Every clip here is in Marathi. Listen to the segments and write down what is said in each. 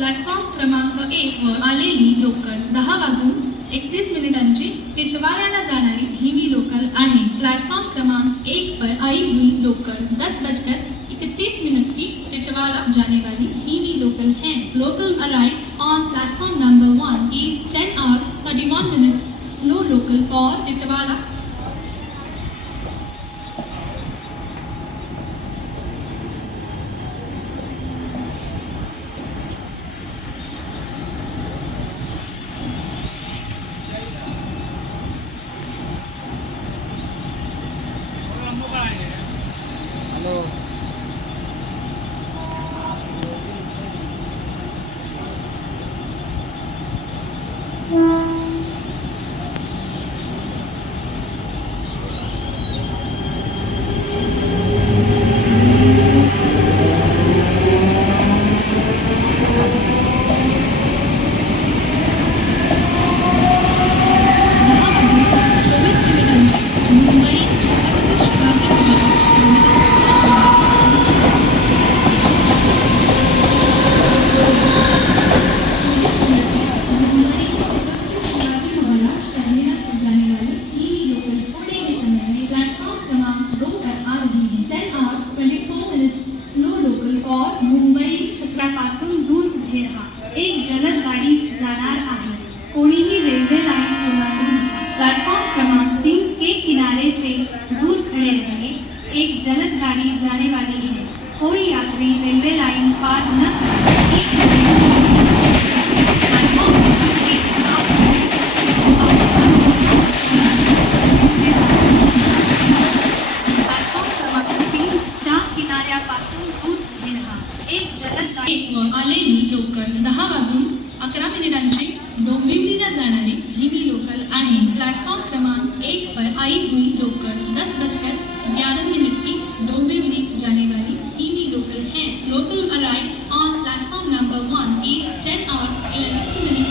प्लॅटफॉर्म क्रमांक 1 वर आलेली लोकल 10:31 टिटवाळ्याला जाणारी हिवी लोकल आहे। प्लॅटफॉर्म क्रमांक 1 पर आई हुई लोकल 10:31 की टिटवाला जाने वाली हिवी लोकल है। Local arrived on platform number 1 is 10:31। No local for Titwala. Hello Mumbai क्षेत्रापासून दूर उभे राहा। एक जलद गाडी जाणार आहे। कोणीही रेल्वे लाइन ओलांडू नका। प्लेटफॉर्म क्रमांक 3 के किनारे से दूर खड़े रहे। एक जलद गाड़ी जाने वाली है। कोई यात्री रेलवे लाइन पार न आलेली लोकल 10:11 डोंबिवलीला जाणारी हिवी लोकल आहे। प्लॅटफॉर्म क्रमांक 1 पर आई हुई लोकल 10:11 की डोंबिवली जाने वाली हिवी लोकल है। Local arrived on platform number 1 is 10:11।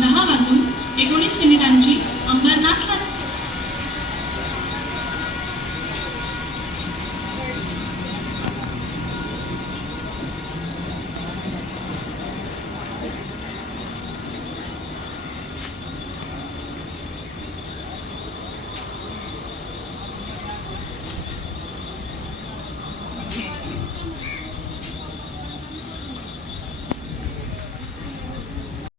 दहा वाजून